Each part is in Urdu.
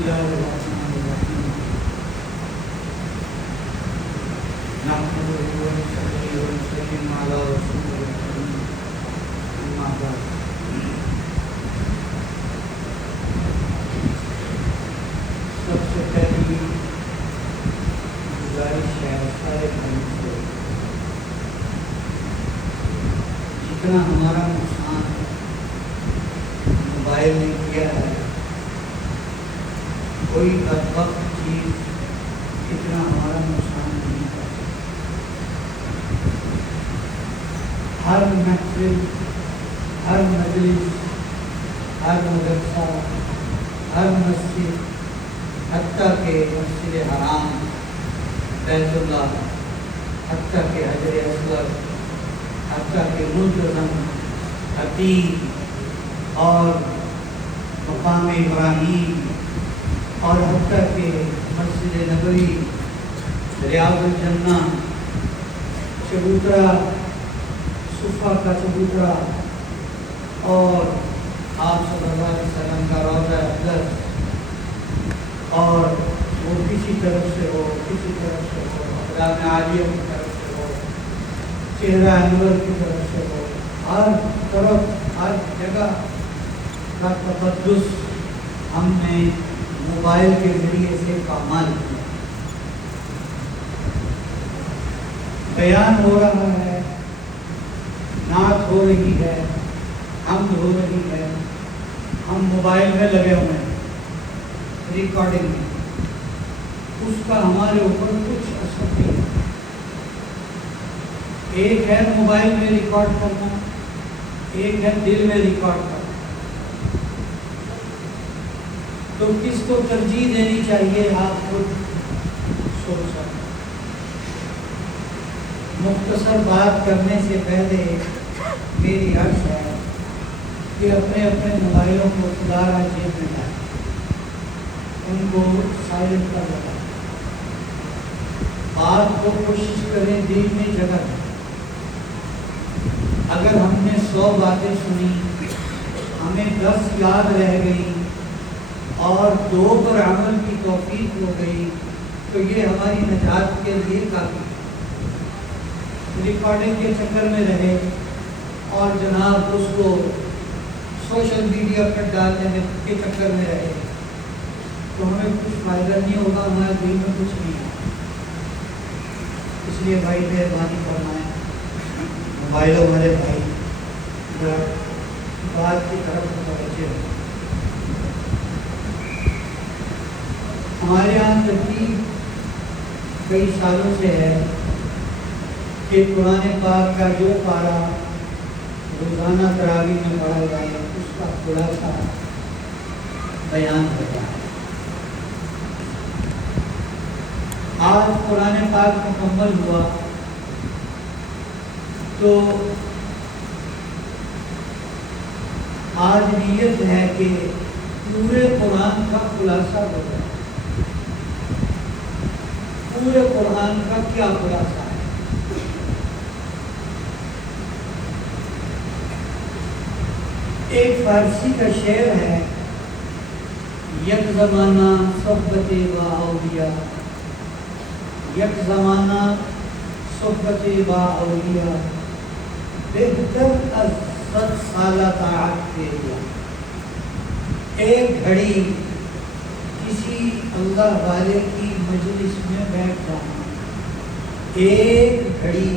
الله الرحمن الرحيم نحمده ونصلي ونسلم على رسوله الكريم أما بعد سب سے پہلی گزارش ہے سارے بھائی سے جتنا ہمارا نقصان موبائل نے کیا ہے کوئی بدبخت چیز اتنا ہمارا نقصان نہیں کر سکتی۔ ہر محفل، ہر مجلس، ہر مدرسہ، ہر مسجد، حتیٰ کہ مسجد حرام، بیت اللہ، حتیٰ کہ حجر اسود، حتیٰ کہ منتظم، خطیب اور مقام ابراہیم اور حتیٰ کہ مسجد نبوی، ریاض الجنہ، چبوترا، صفا کا چبوترا اور آپ صلی اللہ علیہ وسلم کا روضہ اقدس، اور وہ کسی طرف سے ہو، کسی طرف سے ہو، اقدام عالیہ کی طرف سے ہو، چہرہ انور کی طرف سے ہو، ہر طرف ہر جگہ کا تقدس ہم نے موبائل کے ذریعے سے پامال کیا۔ بیان ہو رہا ہے، نعت ہو رہی ہے، حمد ہو رہی ہے، ہم موبائل میں لگے ہوئے ہیں ریکارڈنگ میں، اس کا ہمارے اوپر کچھ اثر نہیں ہے۔ ایک ہے موبائل میں ریکارڈ کرنا، ایک ہے دل میں ریکارڈ کرنا۔ تو کس کو ترجیح دینی چاہیے آپ خود سوچ سکتے۔ مختصر بات کرنے سے پہلے میری عرض ہے کہ اپنے اپنے موبائلوں کو خدا را جیب میں ڈالیں، ان کو سائلنٹ کر لگائیں، بات کو کوشش کریں دل میں جگہ دیں۔ اگر ہم نے 100 باتیں سنی، ہمیں 10 یاد رہ گئی اور 2 پر عمل کی توفیق ہو گئی تو یہ ہماری نجات کے لیے کافی ہے۔ ریکارڈنگ کے چکر میں رہے اور جناب اس کو سوشل میڈیا پر ڈالنے کے چکر میں رہے تو ہمیں کچھ فائدہ نہیں ہوگا، ہمارے دل میں کچھ نہیں ہے۔ اس لیے بھائی مہربانی فرمائیں، موبائلوں والے بھائی بات کی طرف متوجہ ہو۔ ہمارے یہاں ترتیب کئی سالوں سے ہے کہ قرآن پاک کا جو پارہ روزانہ تراویح میں پڑھا جائے اس کا خلاصہ بیان ہو جائے۔ آج قرآن پاک مکمل ہوا تو آج نیت ہے کہ پورے قرآن کا خلاصہ ہو جائے۔ پورے قرآن کا کیا خلاصہ ہے؟ ایک فارسی کا شعر ہے، یک زمانہ صحبت با اولیاء، یک زمانہ صحبت با اولیاء، بہتر از 100 سالہ طاعت تیریا۔ ایک گھڑی کسی اللہ والے کی مجلس میں بیٹھ جانا، ایک گھڑی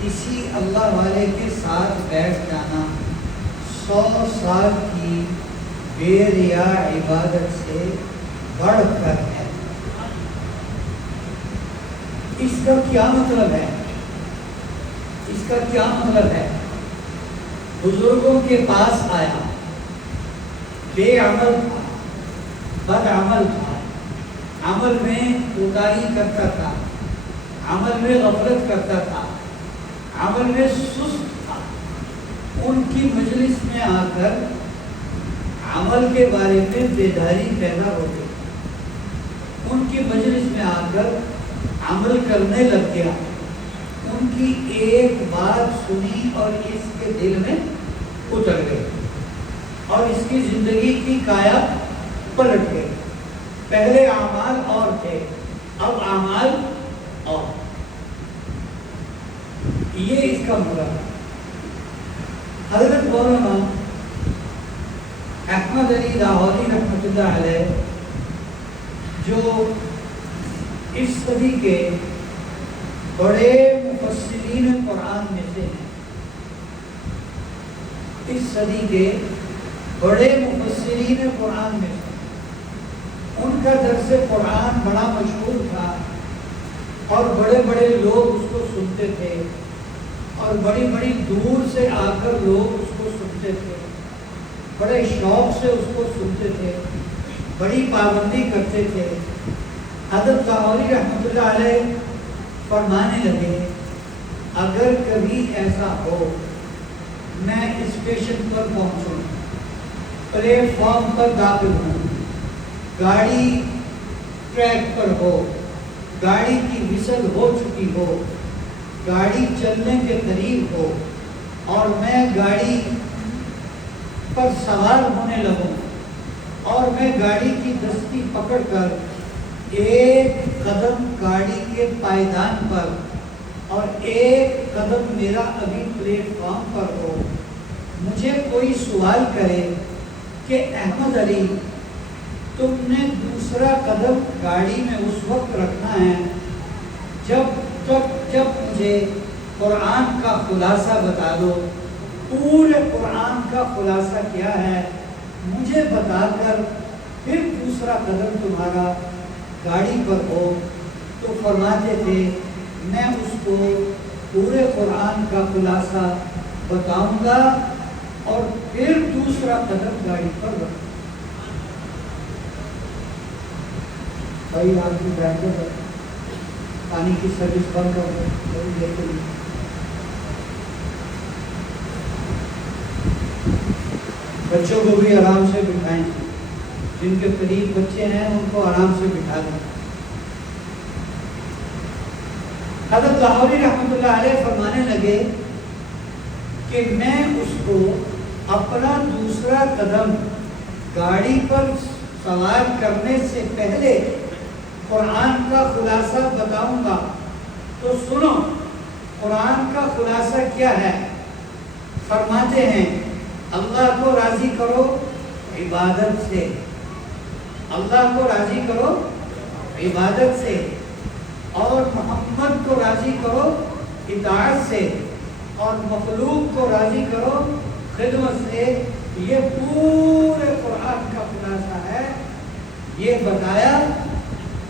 کسی اللہ والے کے ساتھ بیٹھ جانا 100 سال کی بے ریا عبادت سے بڑھ کر ہے۔ اس کا کیا مطلب ہے؟ اس کا کیا مطلب ہے؟ بزرگوں کے پاس آیا، بے عمل تھا، بد عمل تھا، عمل میں کوتاہی کرتا تھا، عمل میں غفلت کرتا تھا، عمل میں سست تھا۔ ان کی مجلس میں آ کر عمل کے بارے میں بیداری پیدا ہو گئی، ان کی مجلس میں آ کر عمل کرنے لگ گیا، ان کی ایک بات سنی اور اس کے دل میں اتر گئی اور اس کی زندگی کی کایا پلٹ گئی۔ پہلے اعمال اور تھے، اب اعمال اور، یہ اس کا مطلب ہے۔ حضرت مولانا احمد علی لاہوری رحمۃ اللہ علیہ جو اس صدی کے بڑے مفسرین قرآن میں سے ہیں، اس صدی کے بڑے مفسرین قرآن میں سے، ان کا درس قرآن بڑا مشہور تھا اور بڑے بڑے لوگ اس کو سنتے تھے، اور بڑی بڑی دور سے آ کر لوگ اس کو سنتے تھے، بڑے شوق سے اس کو سنتے تھے، بڑی پابندی کرتے تھے۔ حضرت لاہوری رحمۃ اللہ علیہ فرمانے لگے اگر کبھی ایسا ہو میں اسٹیشن پر پہنچوں، پلیٹ فارم پر داخل ہوں، گاڑی ٹریک پر ہو، گاڑی کی وسل ہو چکی ہو، گاڑی چلنے کے قریب ہو، اور میں گاڑی پر سوار ہونے لگوں اور میں گاڑی کی دستی پکڑ کر ایک قدم گاڑی کے پائیدان پر اور ایک قدم میرا ابھی پلیٹ فارم پر ہو، مجھے کوئی سوال کرے کہ احمد علی تم نے دوسرا قدم گاڑی میں اس وقت رکھنا ہے جب مجھے قرآن کا خلاصہ بتا دو، پورے قرآن کا خلاصہ کیا ہے مجھے بتا کر پھر دوسرا قدم تمہارا گاڑی پر ہو، تو فرماتے تھے میں اس کو پورے قرآن کا خلاصہ بتاؤں گا اور پھر دوسرا قدم گاڑی پر رکھوں۔ بھائی آپ کی بیٹھ کر پانی کی سروس بند کر دو، بچوں کو بھی آرام سے بٹھائیں، جن کے قریب بچے ہیں ان کو آرام سے بٹھا دیں۔ حضرت لاہوری رحمۃ اللہ علیہ فرمانے لگے کہ میں اس کو اپنا دوسرا قدم گاڑی پر سوار کرنے سے پہلے قرآن کا خلاصہ بتاؤں گا، تو سنو قرآن کا خلاصہ کیا ہے۔ فرماتے ہیں اللہ کو راضی کرو عبادت سے، اللہ کو راضی کرو عبادت سے، اور محمد کو راضی کرو اطاعت سے، اور مخلوق کو راضی کرو خدمت سے۔ یہ پورے قرآن کا خلاصہ ہے، یہ بتایا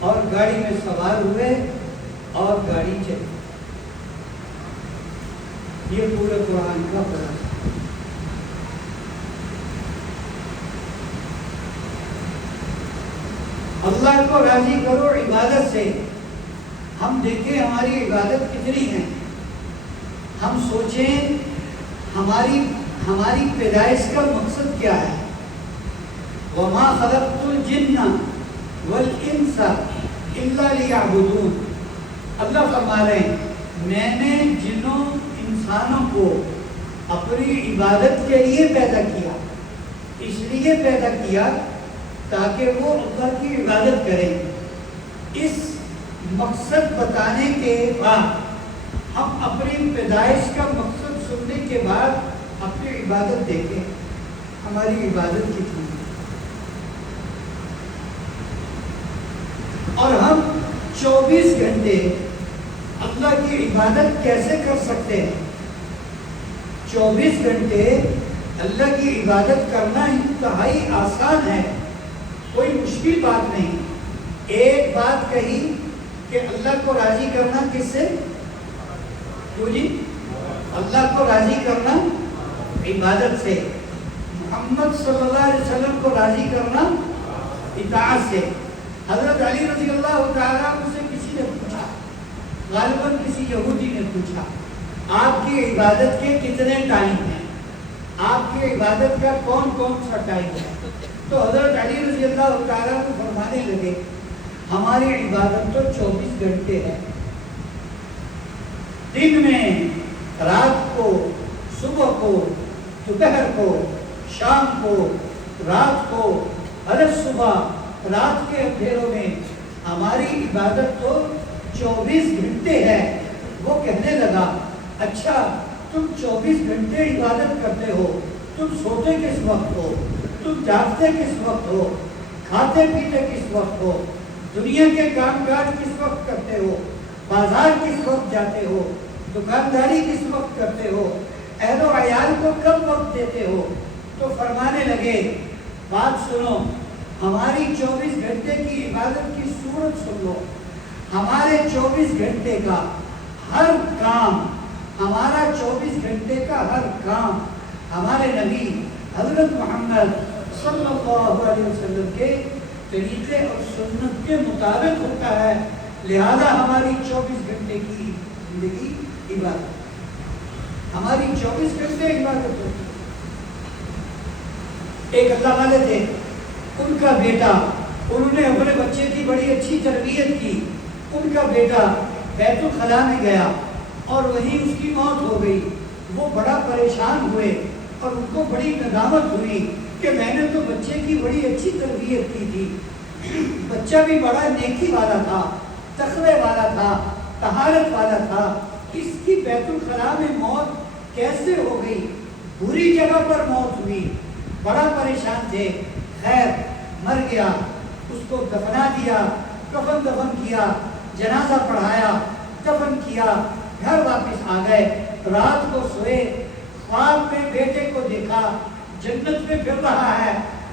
اور گاڑی میں سوار ہوئے اور گاڑی چلی۔ یہ پورے قرآن کا خلاصہ۔ اللہ کو راضی کرو عبادت سے۔ ہم دیکھیں ہماری عبادت کتنی ہے، ہم سوچیں ہماری پیدائش کا مقصد کیا ہے۔ وَمَا خَلَقْتُ الْجِنَّ وَالْإِنسَ إِلَّا لِيَعْبُدُونَ۔ اللہ فرما رہے ہیں میں نے جنوں انسانوں کو اپنی عبادت کے لیے پیدا کیا، اس لیے پیدا کیا تاکہ وہ اللہ کی عبادت کریں۔ اس مقصد بتانے کے بعد ہم اپنی پیدائش کا مقصد سننے کے بعد اپنی عبادت دیکھیں ہماری عبادت کتنی ہے، اور ہم 24 گھنٹے اللہ کی عبادت کیسے کر سکتے ہیں۔ 24 گھنٹے اللہ کی عبادت کرنا انتہائی آسان ہے، کوئی مشکل بات نہیں۔ ایک بات کہی کہ اللہ کو راضی کرنا کس سے؟ جی اللہ کو راضی کرنا عبادت سے، محمد صلی اللہ علیہ وسلم کو راضی کرنا اطاعت سے۔ حضرت علی رضی اللہ تعالیٰ عنہ سے کسی نے پوچھا، غالباً کسی یہودی نے پوچھا آپ کی عبادت کے کتنے ٹائم ہیں، آپ کی عبادت کا کون کون سا ٹائم ہے؟ تو حضرت علی رضی اللہ تعالیٰ عنہ فرمانے لگے ہماری عبادت تو 24 گھنٹے ہے، دن میں، رات کو، صبح کو، دوپہر کو، شام کو، رات کو، ہر صبح رات کے اندھیروں میں ہماری عبادت تو 24 گھنٹے ہے. وہ کہنے لگا اچھا تم 24 گھنٹے عبادت کرتے ہو, تم سوتے کس وقت ہو, تم جاگتے کس وقت ہو, کھاتے پیتے کس وقت ہو, دنیا کے کام کاج کس وقت کرتے ہو, بازار کس وقت جاتے ہو, دکانداری کس وقت کرتے ہو, اہل و عیال کو کب وقت دیتے ہو؟ تو فرمانے لگے بات سنو, ہماری 24 گھنٹے کی عبادت کی صورت سن لو. ہمارے 24 گھنٹے کا ہر کام, ہمارا 24 گھنٹے کا ہر کام ہمارے نبی حضرت محمد صلی اللہ علیہ وسلم کے طریقے اور سنت کے مطابق ہوتا ہے. لہذا ہماری 24 گھنٹے کی زندگی عبادت, ہماری 24 گھنٹے عبادت ہوتی ہے. ایک اللہ والے تھے, ان کا بیٹا, انہوں نے اپنے بچے کی بڑی اچھی تربیت کی. ان کا بیٹا بیت الخلا میں گیا اور وہیں اس کی موت ہو گئی. وہ بڑا پریشان ہوئے اور ان کو بڑی ندامت ہوئی کہ میں نے تو بچے کی بڑی اچھی تربیت کی تھی, بچہ بھی بڑا نیکی والا تھا, تقوی والا تھا, طہارت والا تھا, اس کی بیت الخلا میں موت کیسے ہو گئی؟ بری جگہ پر موت ہوئی. بڑا پریشان تھے. خیر مر گیا, اس کو دفنا دیا, کفن دفن کیا, جنازہ پڑھایا, دفن کیا, گھر واپس آ گئے. رات کو سوئے, خواب میں بیٹے کو دیکھا جنت میں پھر رہا ہے,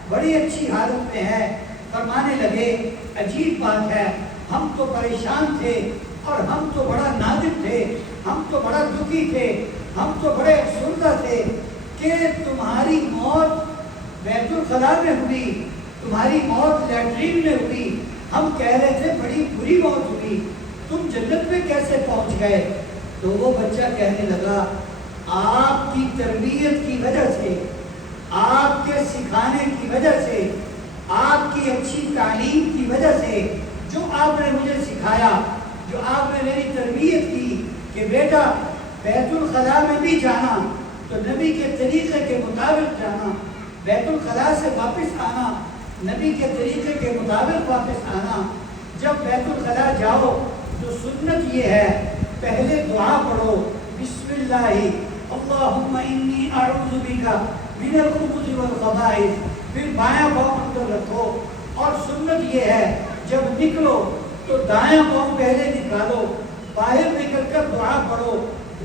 بڑی اچھی حالت میں ہے. فرمانے لگے عجیب بات ہے, ہم تو پریشان تھے اور ہم تو بڑا نادم تھے, ہم تو بڑا دکھی تھے, ہم تو بڑے افسردہ تھے کہ تمہاری موت بیت الخلا میں ہوئی, تمہاری موت لیٹرین میں ہوئی. ہم کہہ رہے تھے بڑی بری موت ہوئی, تم جنت میں کیسے پہنچ گئے؟ تو وہ بچہ کہنے لگا آپ کی تربیت کی وجہ سے, آپ کے سکھانے کی وجہ سے, آپ کی اچھی تعلیم کی وجہ سے, جو آپ نے مجھے سکھایا, جو آپ نے میری تربیت کی کہ بیٹا بیت الخلا میں بھی جانا تو نبی کے طریقے کے مطابق جانا, بیت الخلا سے واپس آنا نبی کے طریقے کے مطابق واپس آنا. جب بیت الخلا جاؤ تو سنت یہ ہے, پہلے دعا پڑھو بسم اللہ اللہم انی اعوذ بک من الخبث والخبائث, پھر بایاں پاؤں اندر رکھو. اور سنت یہ ہے جب نکلو تو دایاں پاؤں پہلے نکالو, باہر نکل کر دعا پڑھو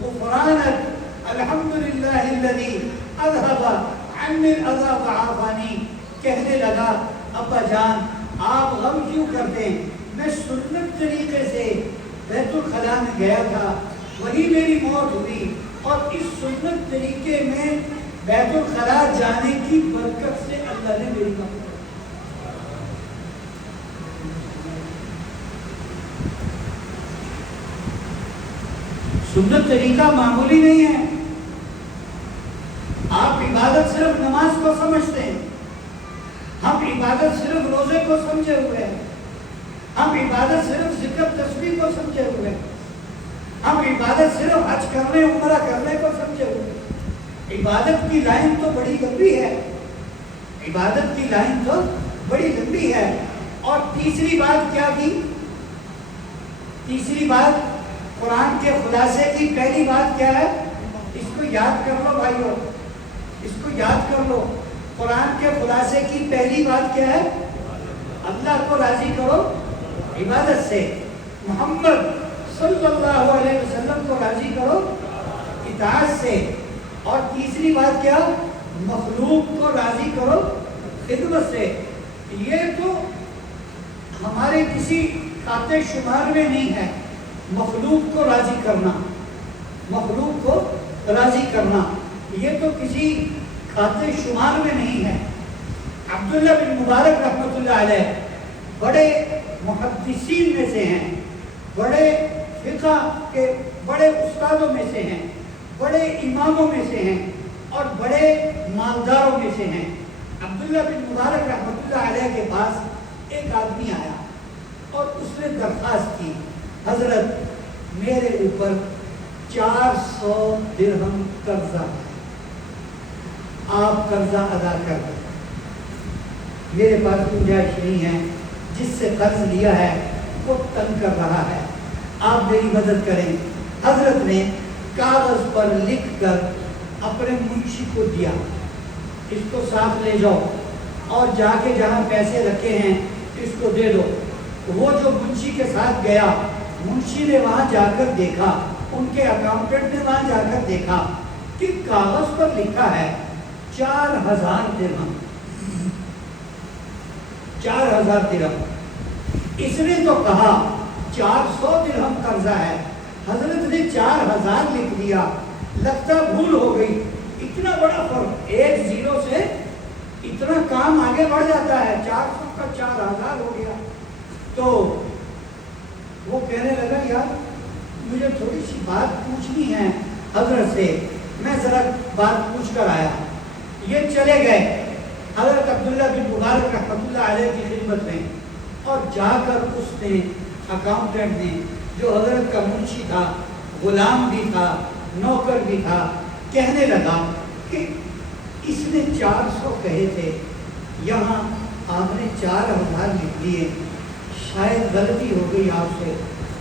غفرانک الحمدللہ الذی اذھب عنی الاذی وعافانی. کہنے لگا ابا جان آپ غم کیوں کرتے ہیں, میں سنت طریقے سے بیت الخلا میں گیا تھا, وہی میری موت ہوئی, اور اس سنت طریقے میں بیت الخلا جانے کی برکت سے اللہ نے میری موت. سنت طریقہ معمولی نہیں ہے. آپ عبادت صرف نماز کو سمجھتے ہیں, ہم عبادت صرف روزے کو سمجھے ہوئے ہیں, ہم عبادت صرف ذکر تسبیح کو سمجھے ہوئے ہیں, ہم عبادت صرف حج کرنے عمرہ کرنے کو سمجھے ہوئے ہیں. عبادت کی لائن تو بڑی لمبی ہے, عبادت کی لائن تو بڑی لمبی ہے. اور تیسری بات کیا کی؟ تیسری بات قرآن کے خلاصے کی پہلی بات کیا ہے؟ اس کو یاد کر لو بھائیو, اس کو یاد کر لو. قرآن کے خلاصے کی پہلی بات کیا ہے؟ اللہ کو راضی کرو عبادت سے, محمد صلی اللہ علیہ وسلم کو راضی کرو اطاعت سے. اور تیسری بات کیا؟ مخلوق کو راضی کرو خدمت سے. یہ تو ہمارے کسی خاطر شمار میں نہیں ہے. مخلوق کو راضی کرنا, مخلوق کو راضی کرنا, یہ تو کسی خاطر شمار میں نہیں ہے. عبداللہ بن مبارک رحمۃ اللہ علیہ بڑے محدثین میں سے ہیں, بڑے فقہ کے بڑے استادوں میں سے ہیں, بڑے اماموں میں سے ہیں, اور بڑے مالداروں میں سے ہیں. عبداللہ بن مبارک رحمۃ اللہ علیہ کے پاس ایک آدمی آیا اور اس نے درخواست کی, حضرت میرے اوپر 400 درہم قرضہ ہے, آپ قرضہ ادا کر دیں. میرے پاس گنجائش نہیں ہے، جس سے قرض لیا ہے وہ تنگ کر رہا ہے، آپ میری مدد کریں۔ حضرت نے کاغذ پر لکھ کر اپنے منشی کو دیا، اس کو ساتھ لے جاؤ اور جا کے جہاں پیسے رکھے ہیں اس کو دے دو۔ وہ جو منشی کے ساتھ گیا، منشی نے وہاں جا کر دیکھا، ان کے اکاؤنٹنٹ نے وہاں جا کر دیکھا کہ کاغذ پر لکھا ہے 4000 درہم، 4000 درہم۔ اس نے تو کہا 400 درہم قرضہ ہے، حضرت نے 4000 لکھ دیا، لگتا بھول ہو گئی۔ اتنا بڑا فرق، ایک زیرو سے اتنا کام آگے بڑھ جاتا ہے، 400 کا 4000 ہو گیا۔ تو وہ کہنے لگا یار مجھے تھوڑی سی بات پوچھنی ہے حضرت سے، میں ذرا بات پوچھ کر آیا۔ یہ چلے گئے حضرت عبداللہ بن مبارک رحمۃ اللہ علیہ کی خدمت میں، اور جا کر اس نے اکاؤنٹنٹ نے، جو حضرت کا منشی تھا، غلام بھی تھا، نوکر بھی تھا، کہنے لگا کہ اس نے 400 کہے تھے، یہاں آپ نے 4000 لکھ دیے، شاید غلطی ہو گئی آپ سے۔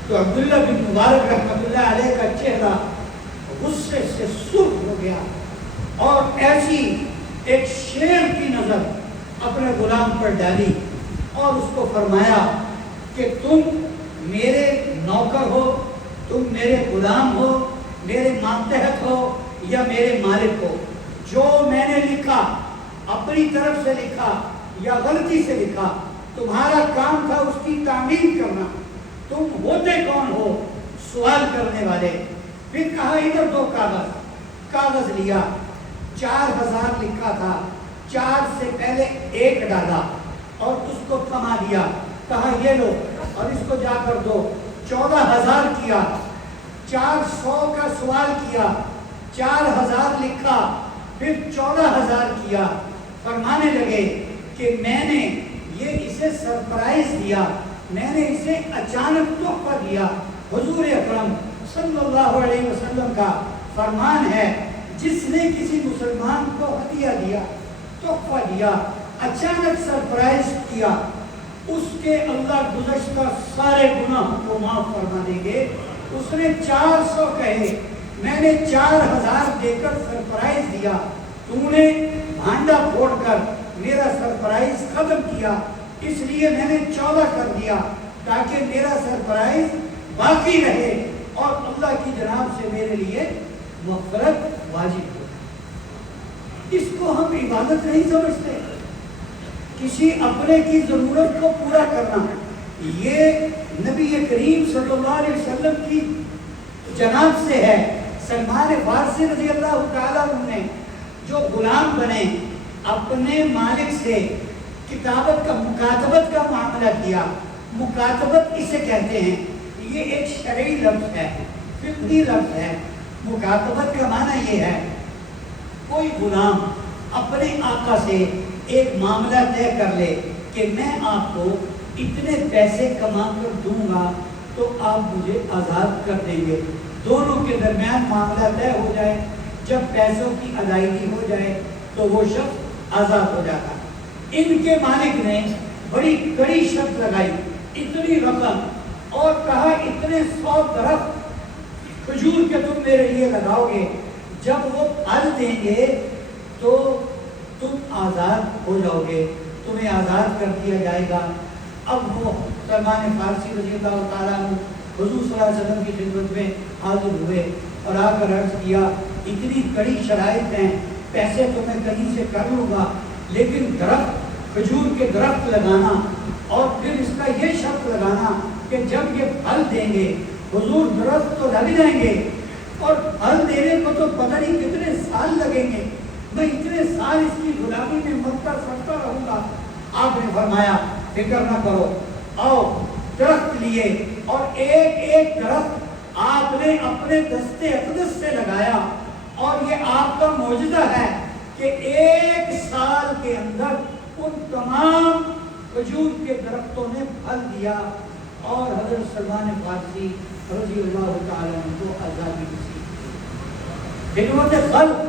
تو عبداللہ بن مبارک رحمۃ اللہ علیہ کا چہرہ غصے سے سرخ ہو گیا، اور ایسی ایک شیر کی نظر اپنے غلام پر ڈالی اور اس کو فرمایا کہ تم میرے نوکر ہو، تم میرے غلام ہو، میرے ماتحت ہو یا میرے مالک ہو، جو میں نے لکھا اپنی طرف سے لکھا یا غلطی سے لکھا، تمہارا کام تھا اس کی تعمیر کرنا، تم ہوتے کون ہو سوال کرنے والے۔ پھر کہا ادھر دو کاغذ لیا، 4000 لکھا تھا، 4 سے پہلے 1 ڈالا اور اس کو کما دیا، کہا یہ لو اور اس کو جا کر دو، 14000 کیا، 400 کا سوال کیا، 4000 لکھا، پھر 14000 کیا۔ فرمانے لگے کہ میں نے یہ اسے سرپرائز دیا، میں نے اسے اچانک تحفہ دیا۔ حضور اکرم صلی اللہ علیہ وسلم کا فرمان ہے، جس نے کسی مسلمان کو ہدیہ دیا، تحفہ دیا، اچانک سرپرائز کیا، اس کے اللہ گزشتہ سارے گناہوں کو معاف فرما دیں گے۔ اس نے 400 کہے، میں نے 4000 دے کر سرپرائز دیا، تو نے بھانڈا پھوڑ کر میرا سرپرائز ختم کیا، اس لیے میں نے 14 کر دیا تاکہ میرا سرپرائز باقی رہے اور اللہ کی جناب سے میرے لیے مغفرت واجب ہو۔ اس کو ہم عبادت نہیں سمجھتے، کسی اپنے کی ضرورت کو پورا کرنا۔ یہ نبی کریم صلی اللہ علیہ وسلم کی جناب سے ہے۔ سلمان فارسی رضی اللہ تعالیٰ عنہ نے جو غلام بنے، اپنے مالک سے کتابت کا مکاتبت کا معاملہ کیا۔ مکاتبت اسے کہتے ہیں، یہ ایک شرعی لفظ ہے، فقہی لفظ ہے۔ مکاتبت کا معنی یہ ہے، کوئی غلام اپنے آقا سے ایک معاملہ طے کر لے کہ میں آپ کو اتنے پیسے کما کر دوں گا تو آپ مجھے آزاد کر دیں گے۔ دونوں کے درمیان معاملہ طے ہو جائے، جب پیسوں کی ادائیگی ہو جائے تو وہ شخص آزاد ہو جاتا۔ ان کے مالک نے بڑی کڑی شرط لگائی، اتنی رقم، اور کہا اتنے 100 درخت کھجور کے تم میرے لیے لگاؤ گے، جب وہ پھل دیں گے تو تم آزاد ہو جاؤ گے، تمہیں آزاد کر دیا جائے گا۔ اب وہ سلمان فارسی رضی اللہ تعالیٰ عنہ حضور صلی اللہ علیہ وسلم کی خدمت میں حاضر ہوئے اور آ کر عرض کیا، اتنی کڑی شرائط ہیں، پیسے تو میں کہیں سے کر لوں گا، لیکن درخت، کھجور کے درخت لگانا اور پھر اس کا یہ شرط لگانا کہ جب یہ پھل دیں گے، حضور درخت تو لگ جائیں گے اور پھل دینے کو تو پتہ نہیں کتنے سال لگیں گے، میں اتنے سال اس کی غلامی میں مرتا سڑتا رہوں گا۔ آپ نے فرمایا فکر نہ کرو، آؤ۔ درخت لیے اور ایک ایک درخت آپ نے اپنے دستے اقدس سے لگایا، اور یہ آپ کا معجزہ ہے کہ 1 سال کے اندر ان تمام کھجور کے درختوں نے پھل دیا اور حضرت سلمان فارسی رضی اللہ تعالیٰ عنہ کو آزادی نصیب۔ خدمت خلق،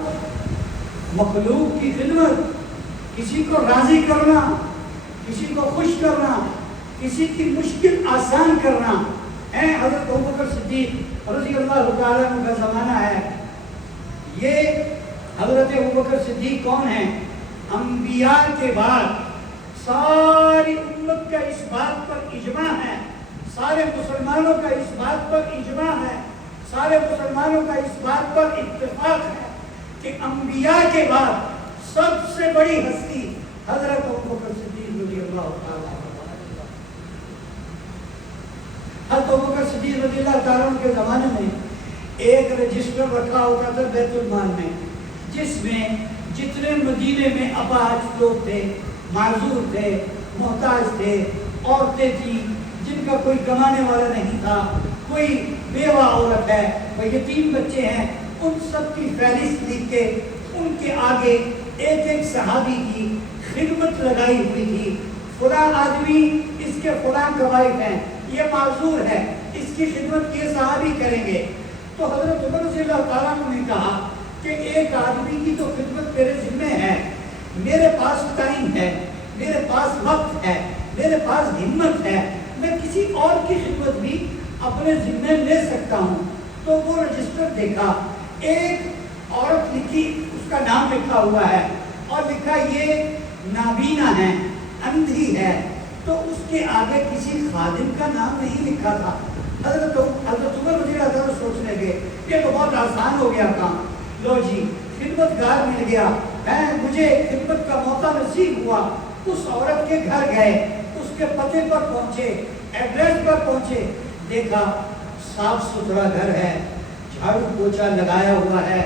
مخلوق کی خدمت، کسی کو راضی کرنا، کسی کو خوش کرنا، کسی کی مشکل آسان کرنا ہے۔ حضرت ابوبکر صدیق رضی اللہ تعالیٰ عنہ کا زمانہ ہے۔ یہ حضرت ابوبکر صدیق کون ہیں؟ انبیاء کے بعد ساری امت کا اس بات پر اجماع ہے، سارے مسلمانوں کا اس بات پر اجماع ہے، سارے مسلمانوں کا اس بات پر اتفاق ہے کہ انبیاء کے بعد سب سے بڑی ہستی حضرت ابوبکر صدیق رضی اللہ تعالیٰ عنہ۔ حضرت ابوبکر صدیق رضی اللہ تعالیٰ عنہ کے زمانے میں ایک رجسٹر رکھا ہوتا تھا بیت المال میں، جس میں جتنے مدینے میں اپاہج لوگ تھے، معذور تھے، محتاج تھے، عورتیں تھیں جن کا کوئی کمانے والا نہیں تھا، کوئی بیوہ عورت ہے، کوئی یتیم بچے ہیں، ان سب کی فہرست لکھ کے ان کے آگے ایک ایک صحابی کی خدمت لگائی ہوئی تھی۔ فلاں آدمی اس کے فلاں قبائل ہیں، یہ معذور ہے، اس کی خدمت یہ صحابی کریں گے۔ تو حضرت عمر رضی اللہ تعالیٰ عنہ نے کہا کہ ایک آدمی کی تو خدمت میرے ذمہ ہے، میرے پاس ٹائم ہے، میرے پاس وقت ہے، میرے پاس ہمت ہے، میں کسی اور کی خدمت بھی اپنے ذمہ لے سکتا ہوں۔ تو وہ رجسٹر دیکھا، ایک عورت لکھی، اس کا نام لکھا ہوا ہے اور لکھا یہ نابینا ہے، اندھی ہے، تو اس کے آگے کسی خادم کا نام نہیں لکھا تھا۔ حضرت عمر رضی اللہ تعالیٰ سوچنے لگے یہ تو بہت آسان ہو گیا کام، لو جی خدمت گار مل گیا ہے، مجھے خدمت کا موقع نصیب ہوا۔ اس عورت کے گھر گئے، اس کے پتے پر پہنچے، ایڈریس پر پہنچے، دیکھا صاف ستھرا گھر ہے، جھاڑو پوچھا لگایا ہوا ہے،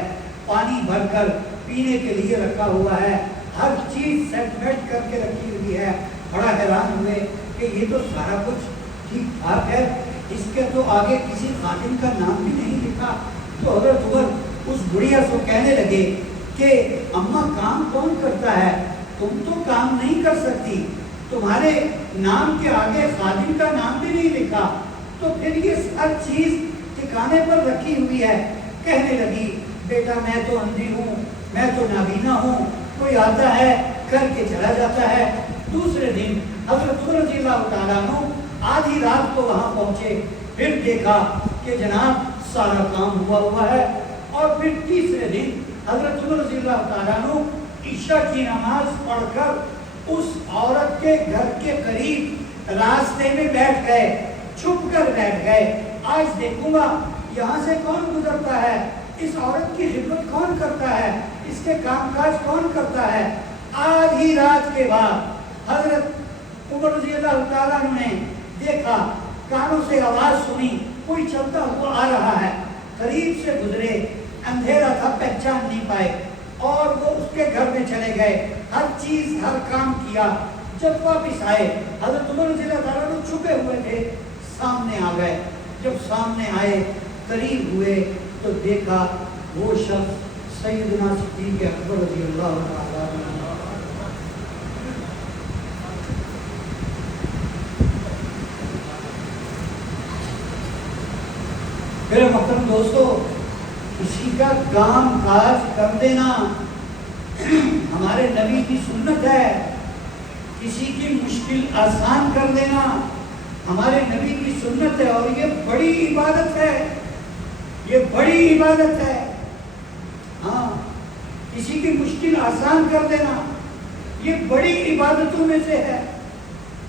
پانی بھر کر پینے کے لیے رکھا ہوا ہے، ہر چیز سیٹ میٹ کر کے رکھی ہوئی ہے۔ بڑا حیران ہوئے کہ یہ تو سارا کچھ ٹھیک ٹھاک ہے، اس کے تو آگے کسی خادم کا نام بھی نہیں لکھا۔ تو حضرت عمر اس بڑھیا سے کہنے لگے کہ اماں کام کون کرتا ہے، تم تو کام نہیں کر سکتی، تمہارے نام کے آگے خادم کا نام بھی نہیں لکھا، تو پھر یہ ہر چیز ٹھکانے پر رکھی ہوئی ہے۔ کہنے لگی بیٹا میں تو اندھی ہوں، میں تو نابینا ہوں، کوئی آتا ہے کر کے چلا جاتا ہے۔ دوسرے دن حضرت عمر رضی اللہ تعالیٰ عنہ آدھی رات کو وہاں پہنچے، پھر دیکھا کہ جناب سارا کام ہوا ہے، اور پھر تیسرے دن حضرت عمر رضی اللہ تعالیٰ عنہ عشاء کی نماز پڑھ کر اس عورت کے گھر کے قریب راستے میں بیٹھ گئے، چھپ کر بیٹھ گئے۔ آج دیکھوں گا یہاں سے کون گزرتا ہے، اس عورت کی خدمت کون کرتا ہے، اس کے کام کاج کون کرتا ہے۔ آدھی رات کے بعد حضرت عمر رضی اللہ تعالیٰ عنہ نے دیکھا، کانوں سے آواز سنی، کوئی چلتا ہوا آ رہا ہے، قریب سے گزرے، اندھیرا تھا پہچان نہیں پائے، اور وہ اس کے گھر میں چلے گئے، ہر چیز ہر کام کیا۔ جب واپس آئے حضرت عمر رضی اللہ تعالیٰ عنہ چھپے ہوئے تھے، سامنے آ گئے۔ جب سامنے آئے قریب ہوئے تو دیکھا وہ شخص سیدنا صدیق اکبر رضی اللہ تعالیٰ عنہ۔ میرے محترم دوستو، کسی کا کام کاج کر دینا ہمارے نبی کی سنت ہے، کسی کی مشکل آسان کر دینا ہمارے نبی کی سنت ہے، اور یہ بڑی عبادت ہے، یہ بڑی عبادت ہے۔ ہاں، کسی کی مشکل آسان کر دینا یہ بڑی عبادتوں میں سے ہے،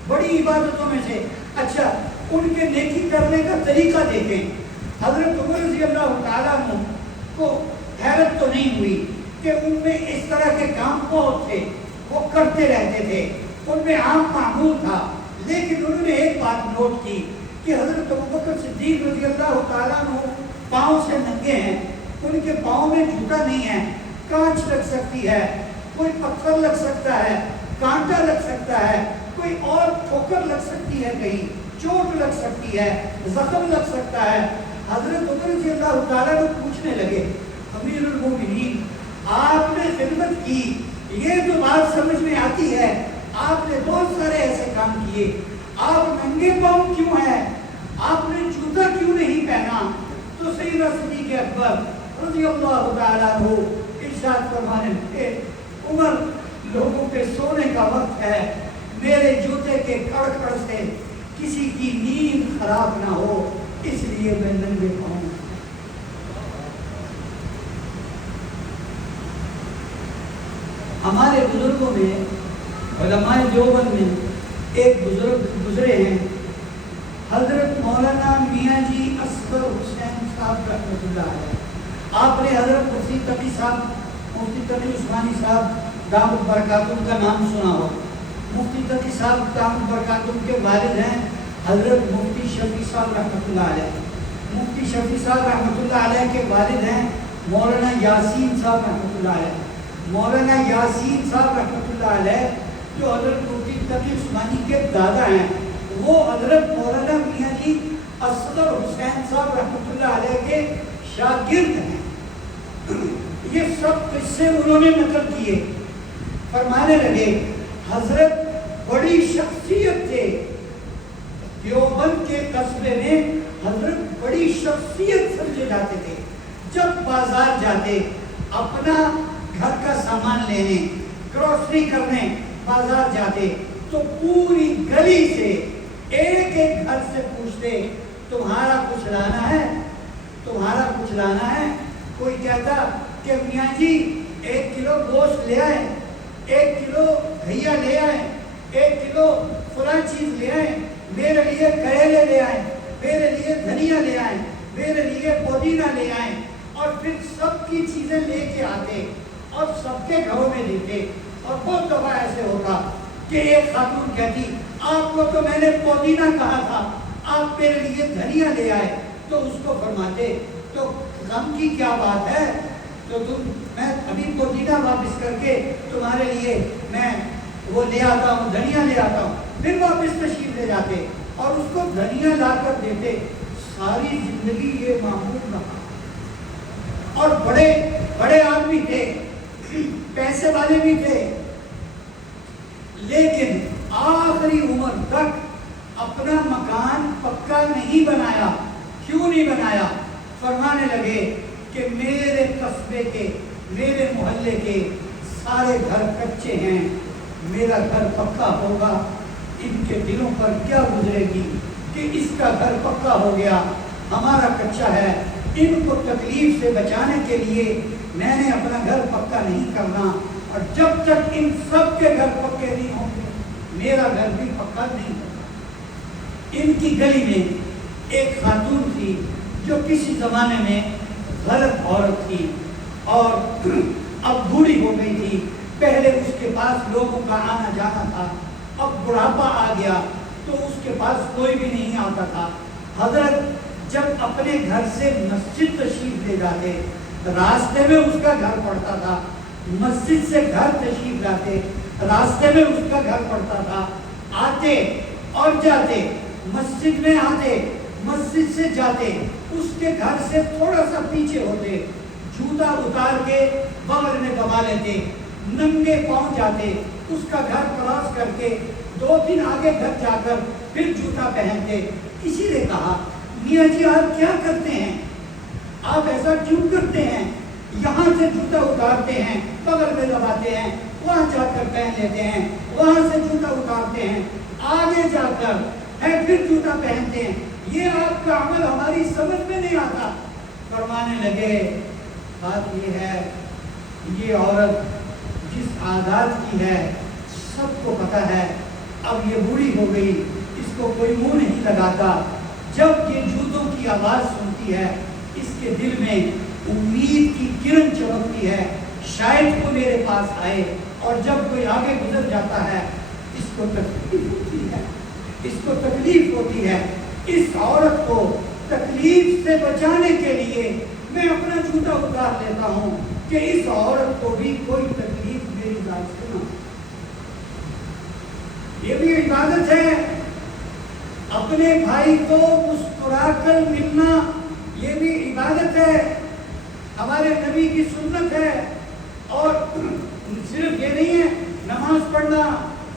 بڑی عبادتوں میں سے۔ اچھا، ان کے نیکی کرنے کا طریقہ دیکھیں۔ حضرت عمر رضی اللہ تعالیٰ عنہ کو حیرت تو نہیں ہوئی کہ ان میں اس طرح کے کام بہت تھے، وہ کرتے رہتے تھے، ان میں عام معمول تھا، لیکن انہوں نے ایک بات نوٹ کی کہ حضرت ابوبکر صدیق رضی اللہ تعالیٰ عنہ پاؤں سے ننگے ہیں، ان کے پاؤں میں جوتا نہیں ہے، کانچ لگ سکتی ہے، کوئی پتھر لگ سکتا ہے، کانٹا لگ سکتا ہے، کوئی اور ٹھوکر لگ سکتی ہے، کہیں چوٹ لگ سکتی ہے، زخم لگ سکتا ہے۔ حضرت عمر رضی اللہ تعالیٰ کو پوچھنے لگے، امیر المومنین آپ نے خدمت کی، یہ تو بات سمجھ میں آتی ہے، آپ نے بہت سارے ایسے کام کیے، آپ ننگے پاؤں کیوں ہیں، آپ نے جوتا کیوں نہیں پہنا؟ تو سیدنا صدیق اکبر رضی اللہ تعالیٰ عنہ ارشاد فرمانے لگے، عمر لوگوں کے سونے کا وقت ہے، میرے جوتے کے کڑکڑ سے کسی کی نیند خراب نہ ہو، اس لیے میں ننگے پاؤں۔ ہمارے بزرگوں میں، علماء دیوبند میں ایک بزرگ گزرے ہیں، حضرت مولانا میاں جی اصغر حسین صاحب رحمۃ اللہ علیہ۔ آپ نے حضرت مفتی تقی صاحب، مفتی تقی عثمانی صاحب دامت برکاتہم کا نام سنا ہو۔ مفتی تقی صاحب دامت برکاتہم کے والد ہیں حضرت مفتی شفیع صاحب رحمۃ اللہ علیہ۔ مفتی شفیع صاحب رحمۃ اللہ علیہ کے والد ہیں مولانا یاسین صاحب رحمۃ اللہ علیہ۔ مولانا یاسین صاحب رحمۃ اللہ علیہ جو حضرت مفتی تقی عثمانی کے دادا ہیں، وہ حضرت مولانا میاں جی اصغر حسین صاحب رحمۃ اللہ علیہ کے شاگرد ہیں۔ یہ سب قصے انہوں نے نقل کیے۔ فرمانے لگے حضرت بڑی شخصیت تھے، دیوبند کے قصبے میں حضرت بڑی شخصیت سمجھے جاتے تھے۔ جب بازار جاتے، اپنا گھر کا سامان لینے، گروسری کرنے بازار جاتے، تو پوری گلی سے ایک ایک گھر سے پوچھتے تمہارا کچھ لانا ہے، تمہارا کچھ لانا ہے۔ کوئی کہتا کہ میاں جی 1 کلو گوشت لے آئیں، 1 کلو گھیا لے آئیں، 1 کلو فلاں چیز لے آئیں، میرے لیے کریلے لے آئیں، میرے لیے دھنیا لے آئیں، میرے لیے پودینہ لے آئیں، اور پھر سب کی چیزیں لے کے آتے اور سب کے گھروں میں دیتے۔ اور بہت دفعہ ایسے ہوتا کہ ایک خاتون کہتی آپ کو تو میں نے پودینہ کہا تھا، آپ میرے لیے دھنیا لے آئے، تو اس کو فرماتے تو غم کی کیا بات ہے، تو میں ابھی پودینہ واپس کر کے تمہارے لیے میں وہ لے آتا ہوں، دھنیا لے آتا ہوں۔ پھر واپس تشریف لے جاتے اور اس کو دھنیا لا کر دیتے۔ ساری زندگی یہ معمول رہا، اور بڑے بڑے آدمی تھے، پیسے والے بھی تھے، لیکن آخری عمر تک اپنا مکان پکا نہیں بنایا۔ کیوں نہیں بنایا؟ فرمانے لگے کہ میرے قصبے کے، میرے محلے کے سارے گھر کچے ہیں، میرا گھر پکا ہوگا۔ ان کے دلوں پر کیا گزرے گی کہ اس کا گھر پکا ہو گیا، ہمارا کچا ہے۔ ان کو تکلیف سے بچانے کے لیے میں نے اپنا گھر پکا نہیں کرنا، اور جب تک ان سب کے گھر پکے نہیں ہوں گے میرا گھر بھی پکا نہیں ہوگا۔ ان کی گلی میں ایک خاتون تھی جو کسی زمانے میں غلط عورت تھی اور اب بوڑھی ہو گئی تھی۔ پہلے اس کے پاس لوگوں کا آنا جانا تھا، اب بڑھاپا آ گیا تو اس کے پاس کوئی بھی نہیں آتا تھا۔ حضرت جب اپنے گھر سے مسجد تشریف لے جاتے، راستے میں اس کا گھر پڑتا تھا، مسجد سے گھر تشریف لاتے، راستے میں اس کا گھر پڑتا تھا، آتے اور جاتے، مسجد میں آتے، مسجد سے جاتے، اس کے گھر سے تھوڑا سا پیچھے ہوتے، جوتا اتار کے بغل میں دبا لیتے، ننگے پاؤں جاتے، اس کا گھر کراس کر کے 2-3 آگے گھر جا کر پھر جوتا پہنتے۔ کسی نے کہا میاں جی آپ کیا کرتے ہیں، آپ ایسا کیوں کرتے ہیں؟ یہاں سے جوتا اتارتے ہیں، بغل میں دباتے ہیں، وہاں جا کر پہن لیتے ہیں، وہاں سے جوتا اتارتے ہیں، آگے جا کر ہے پھر جوتا پہنتے ہیں، یہ آپ کا عمل ہماری سمجھ میں نہیں آتا۔ فرمانے لگے بات یہ ہے، یہ عورت جس عادات کی ہے سب کو پتہ ہے، اب یہ بوڑھی ہو گئی، اس کو کوئی منہ نہیں لگاتا۔ جب یہ جوتوں کی آواز سنتی ہے اس کے دل میں امید کی کرن چمکتی ہے، شاید وہ میرے پاس آئے۔ اور جب کوئی آگے گزر جاتا ہے اس کو تکلیف ہوتی ہے، اس کو تکلیف ہوتی ہے۔ اس عورت کو تکلیف سے بچانے کے لیے میں اپنا جوتا اتار لیتا ہوں کہ اس عورت کو بھی کوئی تکلیف میری ذات سے نہ۔ یہ بھی عبادت ہے، اپنے بھائی کو مسکرا کر ملنا، یہ بھی عبادت ہے، ہمارے نبی کی سنت ہے۔ اور صرف یہ نہیں ہے نماز پڑھنا،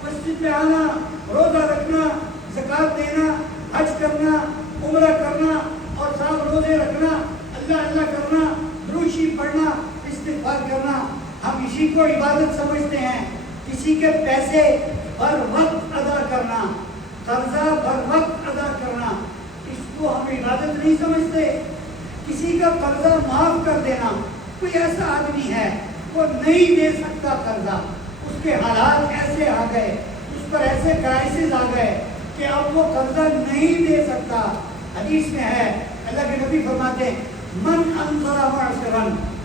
مسجد میں آنا، روزہ رکھنا، زکوٰۃ دینا، حج کرنا، عمرہ کرنا اور ساتھ روزے رکھنا، اللہ اللہ کرنا، درود شریف پڑھنا، استغفار کرنا، ہم اسی کو عبادت سمجھتے ہیں۔ کسی کے پیسے بر وقت ادا کرنا، قرضہ بر وقت ادا کرنا، اس کو ہم عبادت نہیں سمجھتے؟ کسی کا قرضہ معاف کر دینا، کوئی ایسا آدمی ہے وہ نہیں دے سکتا قرضہ، اس کے حالات ایسے آ گئے، اس پر ایسے کرائسس آ گئے کہ اب وہ قرضہ نہیں دے سکتا، حدیث میں ہے اللہ کے نبی فرماتے ہیں من انظر معسرا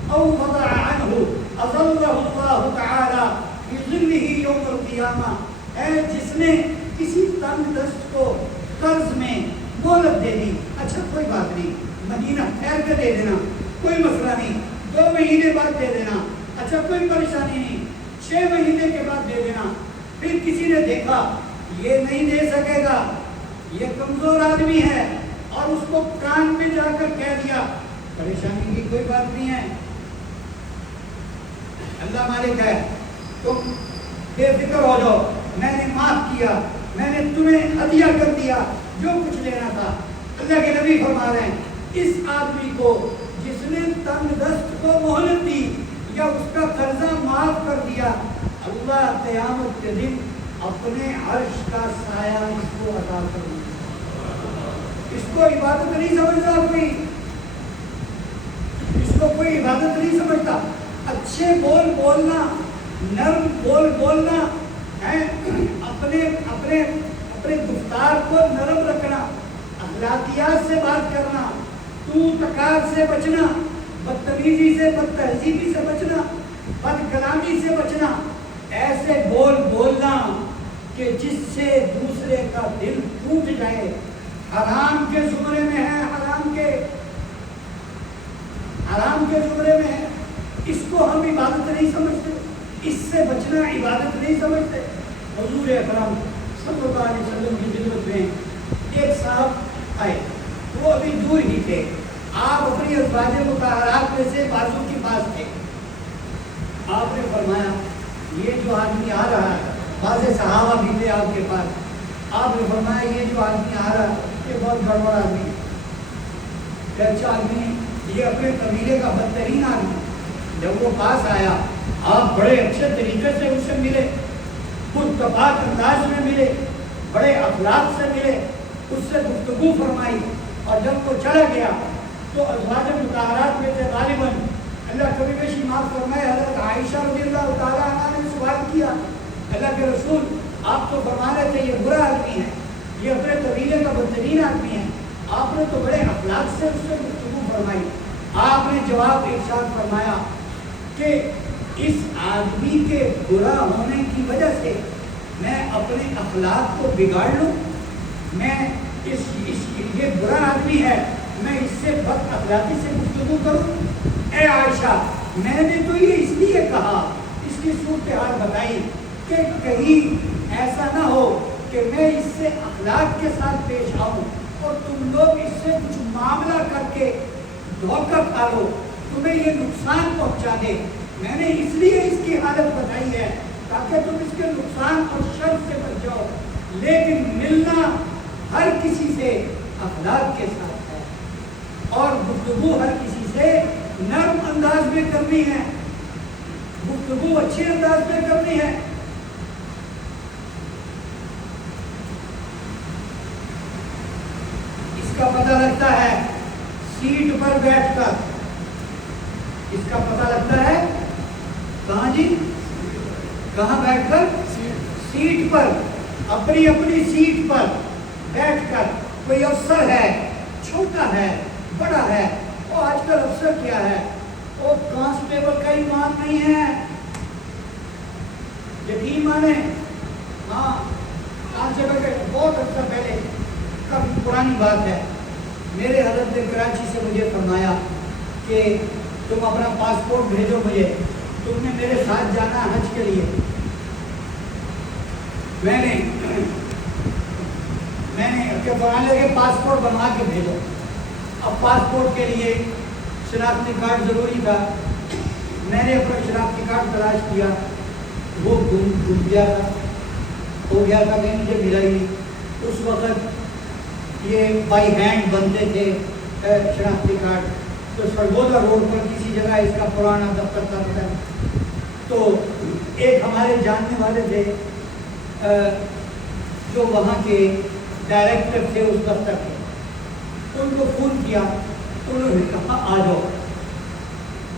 او وضع عنہ اظلہ اللہ تعالی بظلہ یوم القیامہ، ہے جس نے کسی تنگ دست کو قرض میں مہلت دے دی، اچھا کوئی بات نہیں، مہینہ ٹھہر کے دے دینا، کوئی مسئلہ نہیں، 2 مہینے بعد دے دینا، اچھا کوئی پریشانی نہیں، 6 مہینے کے بعد دے دینا، پھر کسی نے دیکھا یہ نہیں دے سکے گا، یہ کمزور آدمی ہے، اور اس کو کان پہ جا کر کہہ دیا پریشانی کی کوئی بات نہیں ہے، اللہ مالک ہے، تم بے فکر ہو جاؤ، میں نے معاف کیا، میں نے تمہیں ہدیہ کر دیا جو کچھ لینا تھا۔ اللہ کے نبی فرما رہے ہیں اس آدمی کو جس نے تنگ دست کو مہلت دی یا اس کا قرضہ معاف کر دیا، اللہ قیامت کے دن اپنے عرش کا سایہ اس کو عطا کر دے۔ اس کو عبادت نہیں سمجھتا کوئی، اس کو کوئی عبادت نہیں سمجھتا۔ اچھے بول بولنا، نرم بول بولنا ہے، اپنے گفتار کو نرم رکھنا، اخلاقیات سے بات کرنا، تو تکار سے بچنا، بدتمیزی سے، بد تہذیبی سے بچنا، بد کلامی سے بچنا، ایسے بول بولنا کہ جس سے دوسرے کا دل ٹوٹ جائے، حرام کے زمرے میں ہے، حرام کے زمرے میں ہے، اس کو ہم عبادت نہیں سمجھتے، اس سے بچنا عبادت نہیں سمجھتے۔ حضور اکرم صلی اللہ علیہ وسلم کی خدمت میں ایک صاحب آئے، وہ ابھی دور ہی تھے، آپ اپنی ازواج مطہرات میں سے بازو کے پاس تھے، آپ نے فرمایا یہ جو آدمی آ رہا ہے، بعض صحابہ بھی تھے آپ کے پاس، آپ نے فرمایا یہ جو آدمی آ رہا ہے یہ بہت گڑبڑ آدمی ہے، یہ اچھا آدمی ہے، یہ اپنے قبیلے کا بدترین آدمی ہے۔ جب وہ پاس آیا آپ بڑے اچھے طریقے سے اس سے ملے، پرتپاک انداز میں ملے، بڑے اخلاق سے ملے، اس سے گفتگو فرمائی، اور جب وہ چلا گیا تو ازواج مطہرات میں سے غالباً اللہ کبھی بیشی معاف فرمائے حضرت عائشہ رضی اللہ تعالیٰ عنہ نے سوال کیا، اللہ کے رسول آپ تو فرما رہے تھے یہ برا آدمی ہے، یہ اپنے قبیلے کا بدترین آدمی ہے، آپ نے تو بڑے اخلاق سے اس سے گفتگو فرمائی، آپ نے جواب ارشاد فرمایا کہ اس آدمی کے برا ہونے کی وجہ سے میں اپنے اخلاق کو بگاڑ لوں، میں یہ برا آدمی ہے میں اس سے بد اخلاقی سے گفتگو کروں؟ اے عائشہ میں نے تو یہ اس لیے کہا، اس کی صورتحال بتائی کہ کہیں ایسا نہ ہو کہ میں اس سے اخلاق کے ساتھ پیش آؤں اور تم لوگ اس سے کچھ معاملہ کر کے دھوکہ کھا لو، تمہیں یہ نقصان پہنچا دے، میں نے اس لیے اس کی حالت بتائی ہے تاکہ تم اس کے نقصان اور شر سے بچ جاؤ، لیکن ملنا ہر کسی سے اخلاق کے ساتھ ہے، اور گفتگو ہر کسی سے نرم انداز میں کرنی ہے، گفتگو اچھے انداز میں کرنی ہے۔ اس کا پتہ لگتا ہے سیٹ پر بیٹھ کر، اس کا پتہ لگتا ہے کہاں جی، کہاں بیٹھ کر؟ سیٹ پر، اپنی اپنی سیٹ پر بیٹھ کر، کوئی افسر ہے، چھوٹا ہے، بڑا ہے، وہ آج کل افسر کیا ہے، وہ کانسٹیبل کا ایمان نہیں ہے، یقین مانے، ہاں کانسٹیبل کے بہت عرصہ پہلے، کافی پرانی بات ہے، میرے حضرت نے کراچی سے مجھے فرمایا کہ تم اپنا پاسپورٹ بھیجو مجھے، تم نے میرے ساتھ جانا حج کے لیے۔ میں نے فرمانے لگے پاسپورٹ بنوا کے بھیجو۔ اب پاسپورٹ کے لیے شناختی کارڈ ضروری تھا، میں نے اپنا شناختی کارڈ تلاش کیا، وہ گم گیا تھا، ہو گیا تھا، کہیں مجھے ملا ہی نہیں۔ اس وقت یہ بائی ہینڈ بنتے تھے شناختی کارڈ، تو سرگودا روڈ پر کسی جگہ اس کا پرانا دفتر تھا، تو ایک ہمارے جاننے والے تھے، جو وہاں کے ڈائریکٹر تھے اس دفتر کے، ان کو فون کیا، انہوں نے کہا آ جاؤ۔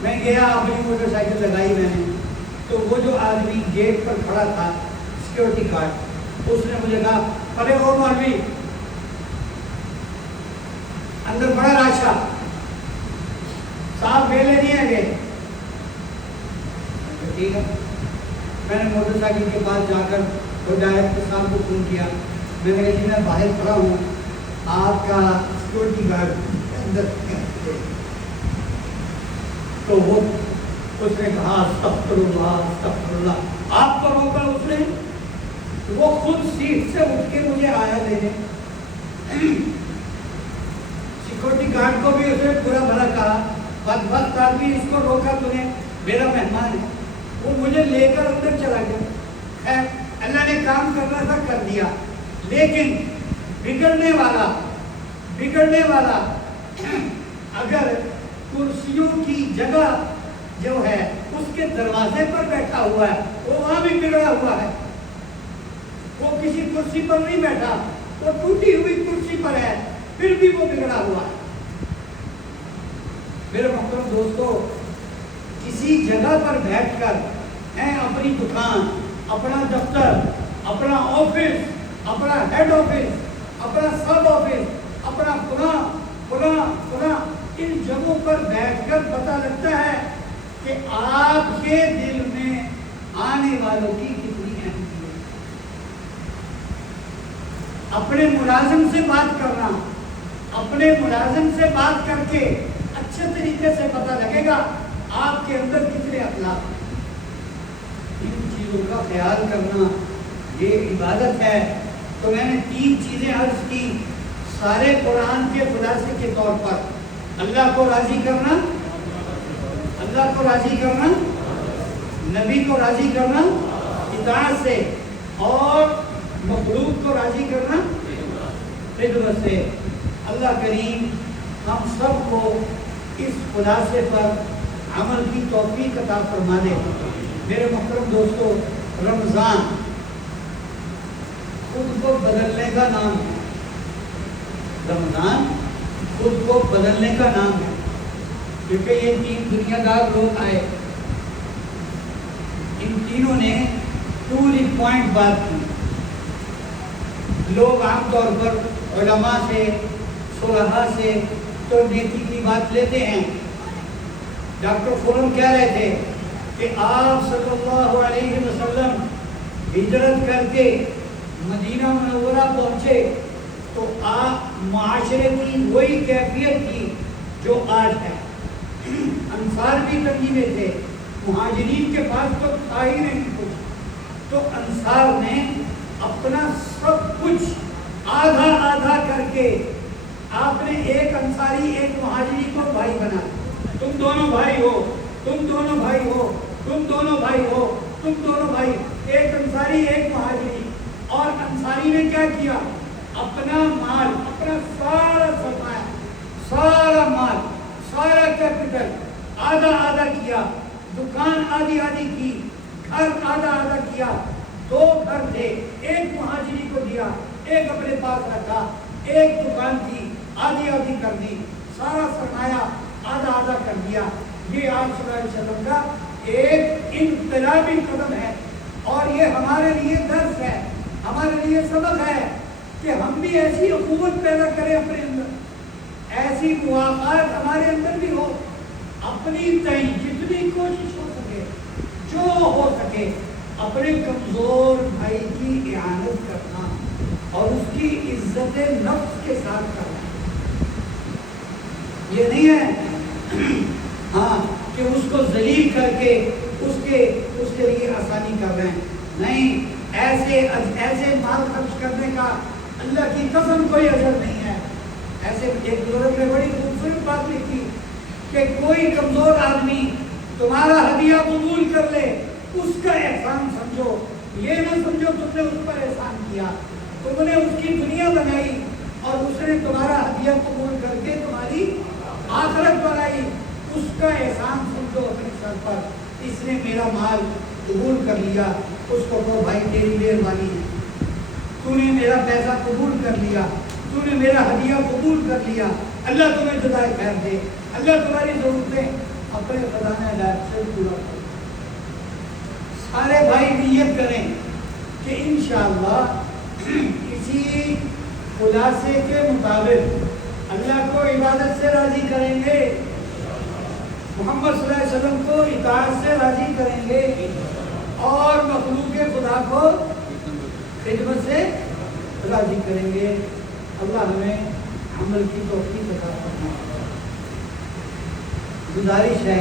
میں گیا، اپنی موٹر سائیکل لگائی میں نے، تو وہ جو آدمی گیٹ پر کھڑا تھا سیکورٹی گارڈ، اس نے مجھے کہا ارے وہ مولوی اندر بڑا راشا صاحب ویلے نہیں ہے گئے۔ ٹھیک ہے، میں نے موٹر سائیکل کے پاس جا کر وہ ڈائریکٹر صاحب کو فون کیا، میں نے کہا جی میں باہر کھڑا ہوں، آپ کا سیکورٹی گارڈ اندر تو وہ اس نے کہا استغفر اللہ استغفر اللہ۔ آپ کو روکا اس نے، وہ خود سیٹ سے اٹھ کے مجھے آیا لینے۔ سیکورٹی گارڈ کو بھی اس نے پورا بھلا کہا بدبخت آدمی، اس کو روکا تو نے، میرا مہمان ہے۔ وہ مجھے لے کر اندر چلا گیا۔ خیر اللہ نے کام کرنا تھا کر دیا، لیکن بگڑنے والا اگر کرسیوں کی جگہ جو ہے اس کے دروازے پر بیٹھا ہوا ہے، وہ وہاں بھی بگڑا ہوا ہے۔ وہ کسی کرسی پر نہیں بیٹھا، وہ ٹوٹی ہوئی کرسی پر ہے، پھر بھی وہ بگڑا ہوا ہے۔ میرے محترم دوستو، کسی جگہ پر بیٹھ کر اپنی دکان، اپنا دفتر، اپنا آفس، اپنا ہیڈ آفس، اپنا سب آفس، اپنا فلاں ان جگہوں پر بیٹھ کر پتہ لگتا ہے کہ آپ کے دل میں آنے والوں کی کتنی اہمیت ہے۔ اپنے ملازم سے بات کرنا، اپنے ملازم سے بات کر کے اچھے طریقے سے پتہ لگے گا آپ کے اندر کتنے اخلاق ہیں۔ ان چیزوں کا خیال کرنا یہ عبادت ہے۔ تو میں نے 3 چیزیں عرض کی سارے قرآن کے خلاصے کے طور پر: اللہ کو راضی کرنا، اللہ کو راضی کرنا، نبی کو راضی کرنا اطاعت سے، اور مخلوق کو راضی کرنا خدمت سے۔ اللہ کریم ہم سب کو اس خلاصے پر عمل کی توفیق عطا فرما دے۔ میرے محترم دوستو، رمضان خود کو بدلنے کا نام ہے۔ رمضان خود کو بدلنے کا نام ہے، کیونکہ یہ 3 دنیا دار لوگ آئے، ان تینوں نے پوری پوائنٹ بات کی۔ لوگ عام طور پر علماء سے، صلحاء سے تو نیکی کی بات لیتے ہیں۔ ڈاکٹر فورم کہہ رہے تھے کہ آپ صلی اللہ علیہ وسلم ہجرت کر کے مدینہ منورہ پہنچے تو آپ معاشرے کی وہی کیفیت تھی جو آج ہے۔ انصار بھی تنگی میں تھے، مہاجرین کے پاس تو تھا ہی نہیں کچھ، تو انصار نے اپنا سب کچھ آدھا آدھا کر کے آپ نے ایک انصاری ایک مہاجری کو بھائی بنا، تم دونوں بھائی ہو، تم دونوں بھائی ہو، تم دونوں بھائی ہو، تم دونوں بھائی، ایک انصاری ایک مہاجری۔ اور انصاری نے کیا کیا؟ اپنا مال، اپنا سارا سرمایہ، سارا مال، سارا کیپٹل آدھا آدھا کیا، دکان آدھی آدھی کی، گھر آدھا آدھا کیا۔ 2 گھر تھے، ایک مہاجری کو دیا، ایک اپنے پاس رکھا، ایک دکان تھی آدھی آدھی کر دی، سارا سرمایہ آدھا آدھا کر دیا۔ یہ آپ صلی اللہ علیہ وسلم کا ایک انقلابی قدم ہے، اور یہ ہمارے لیے درس ہے، ہمارے لیے سبق ہے کہ ہم بھی ایسی اخوت پیدا کریں اپنے اندر، ایسی مواقعات ہمارے اندر بھی ہو، اپنی تئیں جتنی کوشش ہو سکے، جو ہو سکے اپنے کمزور بھائی کی اعانت کرنا اور اس کی عزت نفس کے ساتھ کرنا۔ یہ نہیں ہے ہاں کہ اس کو ذلیل کر کے اس کے لیے آسانی کر رہے ہیں، نہیں، ایسے مال خرچ کرنے کا اللہ کی قسم کوئی اجر نہیں ہے۔ ایسے ایک بزرگ نے بڑی خوبصورت بات لکھی کہ کوئی کمزور آدمی تمہارا ہدیہ قبول کر لے، اس کا احسان سمجھو، یہ نہ سمجھو تم نے اس پر احسان کیا، تم نے اس کی دنیا بنائی اور اس نے تمہارا ہدیہ قبول کر کے تمہاری آخرت بنائی، اس کا احسان سمجھو اپنے سر پر، اس نے میرا مال قبول کر لیا، اس کو کہو بھائی تیری مہربانی ہے، تو نے میرا پیسہ قبول کر لیا، تو نے میرا ہدیہ قبول کر لیا، اللہ تمہیں جزائے خیر دے، اللہ تمہاری ضرورتیں اپنے خزانہ عنایت سے پورا کرے۔ سارے بھائی نیت کریں کہ انشاءاللہ کسی خلاصے کے مطابق اللہ کو عبادت سے راضی کریں گے، محمد صلی اللہ علیہ وسلم کو اطاعت سے راضی کریں گے، اور مخلوق خدا کو خدمت سے راضی کریں گے۔ اللہ ہمیں عمل کی توفیق عطا فرمائے۔ گزارش ہے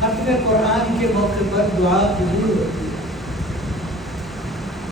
ختم قرآن کے موقع پر دعا ضرور ہوتی ہے۔